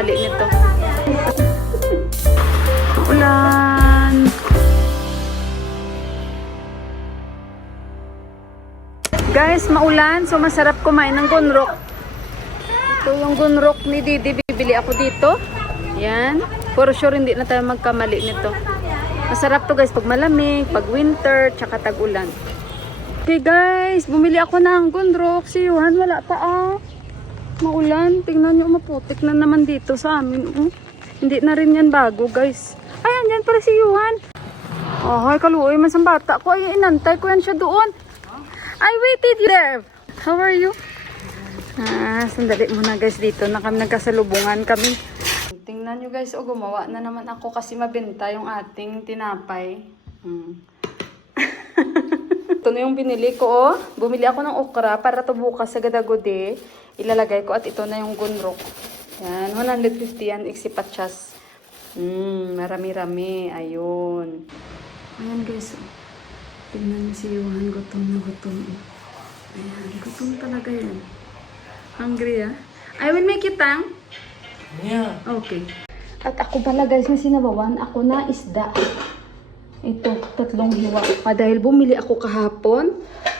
magkamali nito. Ulan. Guys, maulan. So, masarap kumain ng gunrok. Ito yung gunrok ni Didi. Bibili ako dito. Yan. For sure, hindi na tayo magkamali nito. Masarap to guys pag malamig, pag winter, tsaka tag-ulan. Okay guys, bumili ako ng gunrok. Si Yuhan, wala pa maulan. Tingnan nyo, maputik na naman dito sa amin. Hindi na rin yan bago guys. Ayan, yan pala si Yuhan. Oh, kaluoy man sa bata ko. Ay, inantay ko yan siya doon. I waited there. How are you? Sandali muna guys dito na kami nagkasalubungan kami. Tingnan nyo guys, gumawa na naman ako kasi mabenta yung ating tinapay. Ito na yung binili ko. Bumili ako ng okra para to bukas sa gadagode. Ilalagay ko at ito na yung gunrok. Yan, 150 yan, iksipatsyas. Marami-rami. Ayun. Ayan guys. Tingnan niyo si Yuhan, gutom na gutom. Ayan, gutom talaga yan. Hungry I will make it tang. Yeah. Okay. At ako pala guys, may sinabawan ako na isda. Ito, 3 hiwa. Dahil bumili ako kahapon.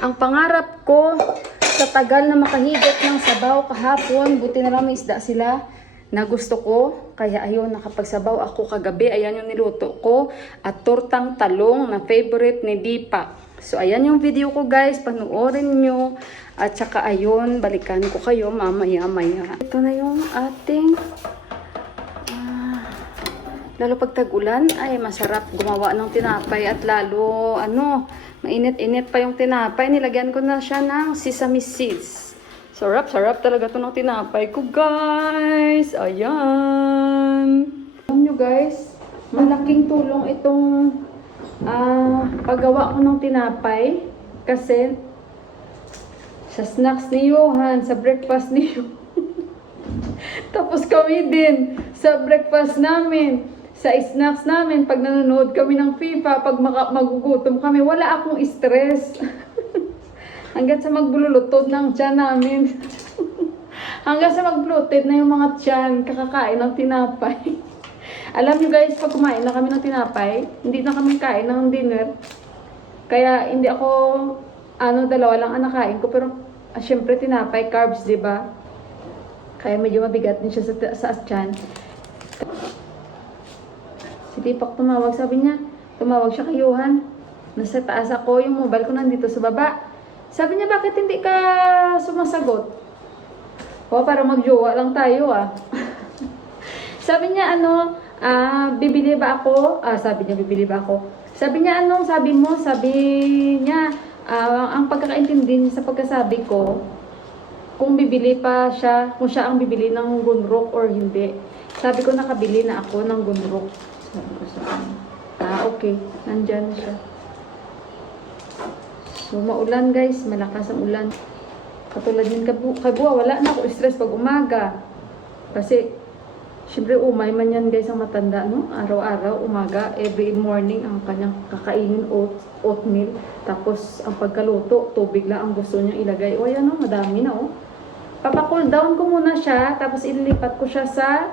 Ang pangarap ko, sa tagal na makahigit ng sabaw kahapon, buti na lang may isda sila na gusto ko. Kaya ayun, nakapagsabaw ako kagabi. Ayan yung niluto ko. At tortang talong na favorite ni Dipa. So ayan yung video ko guys. Panoorin nyo. At saka ayun, balikan ko kayo mamaya-maya. Ito na yung ating lalo pag tag-ulan ay masarap gumawa ng tinapay at lalo mainit-init pa yung tinapay. Nilagyan ko na siya ng sesame seeds. Sarap talaga to ng tinapay ko guys. Ayan. Alam nyo guys, malaking tulong itong paggawa ko ng tinapay kasi sa snacks ni Yuhan, sa breakfast ni Yuhan. Tapos kami din sa breakfast namin, sa snacks namin, pag nanonood kami ng FIFA, pag magugutom kami, wala akong stress. Hanggang sa magbululutod ng tiyan namin. Hanggang sa magbulutod na yung mga tiyan, kakakain ng tinapay. Alam nyo guys, pag kumain na kami ng tinapay, hindi na kami kain ng dinner. Kaya hindi ako, dalawa lang ang nakain ko, pero syempre tinapay, carbs, diba? Kaya medyo mabigat din siya sa tiyan. Si Tipak tumawag, sabi niya, tumawag siya kay Yuhan. Nasa taas ako, yung mobile ko nandito sa baba. Sabi niya, bakit hindi ka sumasagot? Para magjowa lang tayo Sabi niya, bibili ba ako? Sabi niya, bibili ba ako? Sabi niya, anong sabi mo? Sabi niya, ang pagkakaintindi niya sa pagkasabi ko, kung bibili pa siya, kung siya ang bibili ng gunrok or hindi. Sabi ko, nakabili na ako ng gunrok. Sabi ko sa kanya. Okay. Nandyan siya. So, maulan guys. Malakas ang ulan. Katulad din kabuha. Wala na ako stress pag umaga. Kasi, syempre umay man yan guys ang matanda, no? Araw-araw, umaga, every morning, ang kanyang kakainin oatmeal. Tapos, ang pagkaluto, tubig lang ang gusto niyang ilagay. Ayan madami na Papa-cool down ko muna siya. Tapos, ililipat ko siya sa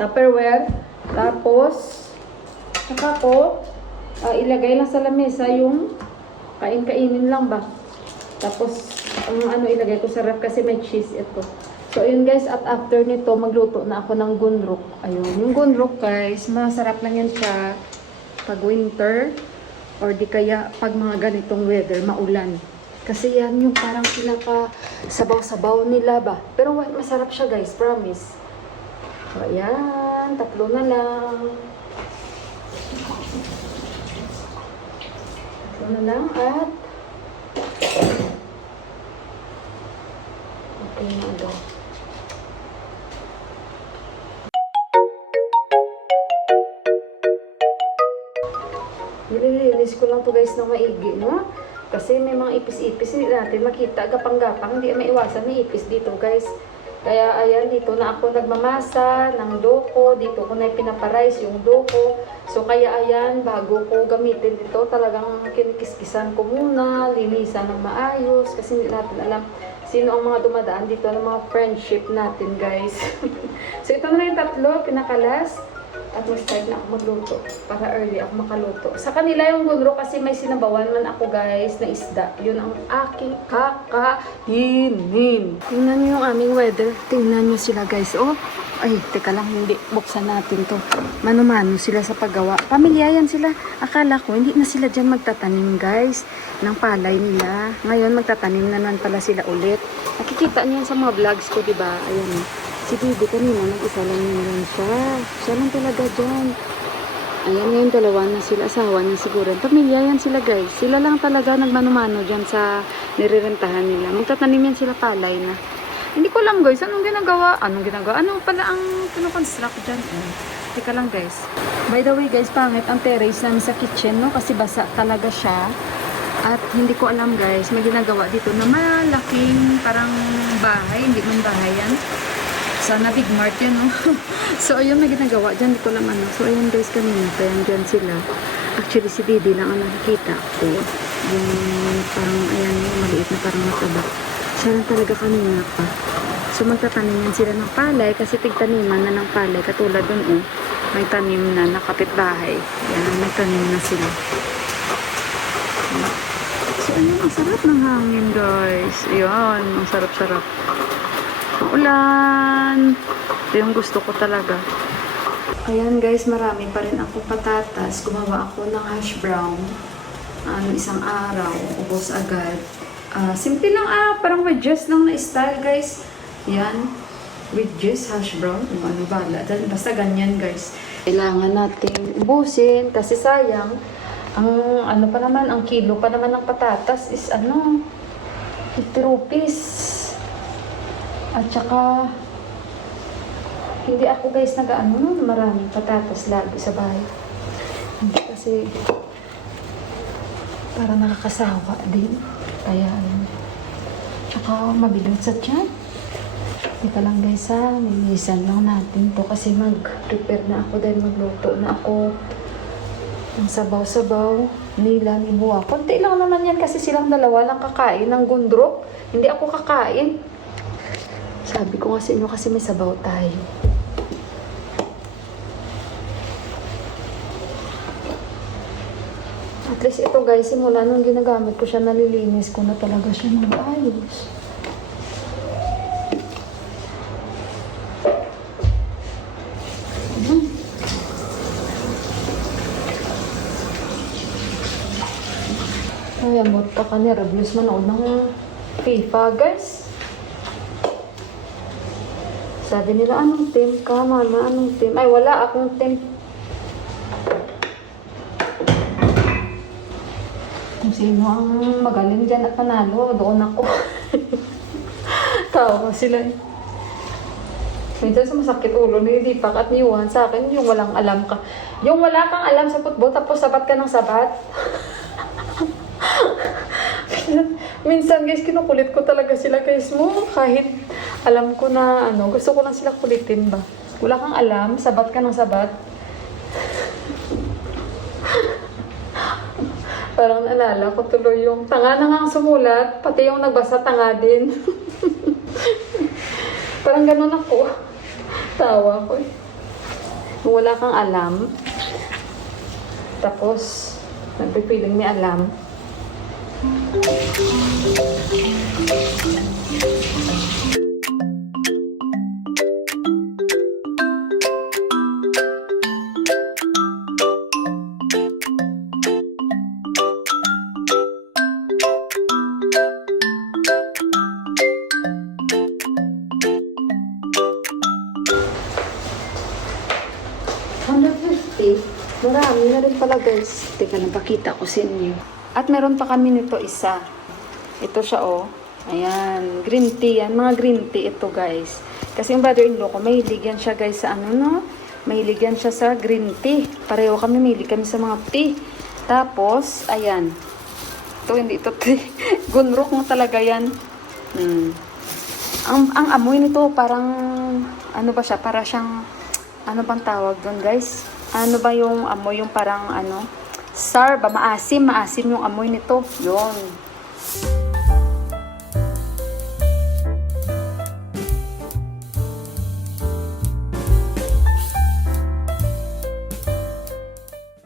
Tupperware. Tapos, saka ko, ilagay lang sa lamesa yung kain-kainin lang ba. Tapos, ilagay ko sa ref kasi may cheese ito. So, ayun guys, at after nito, magluto na ako ng gunrok. Ayun, yung gunrok guys, masarap lang yan siya pag winter or di kaya pag mga ganitong weather, maulan. Kasi yan yung parang pinaka-sabaw-sabaw nila ba. Pero masarap siya guys, promise. So, ayan, 3 na lang. 3 na lang at okay na agad. Nililinis ko lang to guys na maigi, no? Kasi may mga ipis-ipis natin makita gapang-gapang, hindi maiwasan may ipis dito guys. Kaya ayan, dito na ako nagmamasa ng doko. Dito ko na pinaparize yung doko. So kaya ayan, bago ko gamitin dito, talagang kinikiskisan ko muna, linisan ng maayos. Kasi hindi natin alam sino ang mga dumadaan dito ng mga friendship natin, guys. So, ito na yung tatlo, pinakalas. At mag-start na ako magluto para early ako makaluto. Sa kanila yung gunro kasi may sinabawan man ako, guys, na isda. Yun ang aking kakainin. Tingnan nyo yung aming weather. Tingnan nyo sila, guys. Oh, ay, teka lang, hindi. Buksan natin to. Mano-mano sila sa paggawa. Pamilya yan sila. Akala ko, hindi na sila dyan magtatanim, guys, ng palay nila. Ngayon, magtatanim na naman pala sila ulit. Nakikita niyo yan sa mga vlogs ko, diba? Ayun. Si Bibi kanina, nag-isa lang yun siya. Siya lang talaga dyan. Ayan, ngayon dalawa na sila. Asawa na siguro. Pamilya yan sila, guys. Sila lang talaga nagmano-mano dyan sa nirerentahan nila. Magtatanim yan sila palay na. Hindi ko alam, guys. Anong ginagawa? Ano pala ang kinoconstruct dyan? Teka lang, guys. By the way, guys, pangit ang terrace namin sa kitchen, no? Kasi basa talaga siya. At hindi ko alam, guys, may ginagawa dito na malaking parang bahay. Hindi man bahay yan. Sana Big Mart yan, no? So, ayun, may ginagawa dyan. Hindi ko alam ano. So, ayun, guys, kanina. Ayan, dyan sila. Actually, si Bibi lang ang nakikita ko. Yung parang, ayan, yung maliit na parang mataba. Siya lang talaga kanina pa. So, magtatanim yan sila ng palay kasi tigtaniman na ng palay. Katulad dun, oh. May tanim na nakapitbahay. Yan, may tanim na sila. So, ayun, ang sarap ng hangin, guys. Ayan, ang sarap-sarap. Ulan. Ito yung gusto ko talaga. Ayan, guys, marami pa rin akong patatas. Gumawa ako ng hash brown. Isang araw, ubos agad. Simple lang, parang wedges lang na style, guys. Yan, wedges, hash brown. Ano bala. Basta ganyan, guys. Kailangan natin ubusin kasi sayang. Ang pa naman, ang kilo pa naman ng patatas is 50 rupees. At saka, hindi ako, guys, maraming patatas lagi sa bahay. Hindi kasi, para nakakasawa din. Kaya, tsaka mabilog sa tiyan. Teka lang, guys, nilisan lang natin to kasi mag-prepare na ako dahil magluto na ako ng sabaw-sabaw nila ni Buwa. Konti lang naman yan kasi silang dalawa lang kakain ng gundro. Hindi ako kakain. Sabi ko nga sa inyo kasi may sabaw tayo. At least ito, guys, simula nung ginagamit ko siya, nalilinis ko na talaga siya ng ayos. Ay, amot pa ka ni Rebels manood ng FIFA, guys. Sabi nila, anong team ka, mama? Anong team? Ay, wala akong team. Kung sino ang magaling dyan at panalo, doon ako. Tawa sila. Minsan sumasakit ulo ni Dipak at ni Juan sa akin, yung walang alam ka. Yung wala kang alam sa football, tapos sabat ka ng sabat. Minsan, guys, kinukulit ko talaga sila, guys, mo. Kahit alam ko na, gusto ko lang sila kulitin ba. Wala kang alam, sabat ka ng sabat. Parang naalala ko tuloy yung tanga na nga ang sumulat, pati yung nagbasa tanga din. Parang ganun ako. Tawa ko eh. Wala kang alam, tapos nagpipiling may alam. Marami na rin pala, guys. Teka lang, pakita ko sa inyo. At meron pa kami nito isa. Ito siya, oh. Ayan, green tea yan. Mga green tea ito, guys. Kasi yung brother-in-law ko, mahilig yan siya, guys, sa mahilig yan siya sa green tea. Pareho kami, mahilig kami sa mga tea. Tapos, ayan. Ito, hindi ito tea. Gunrok mo talaga yan. Ang amoy nito, parang, ba siya? Para siyang, bang tawag doon, guys? Ano ba yung amoy, yung parang sour ba? Maasim yung amoy nito. Yun.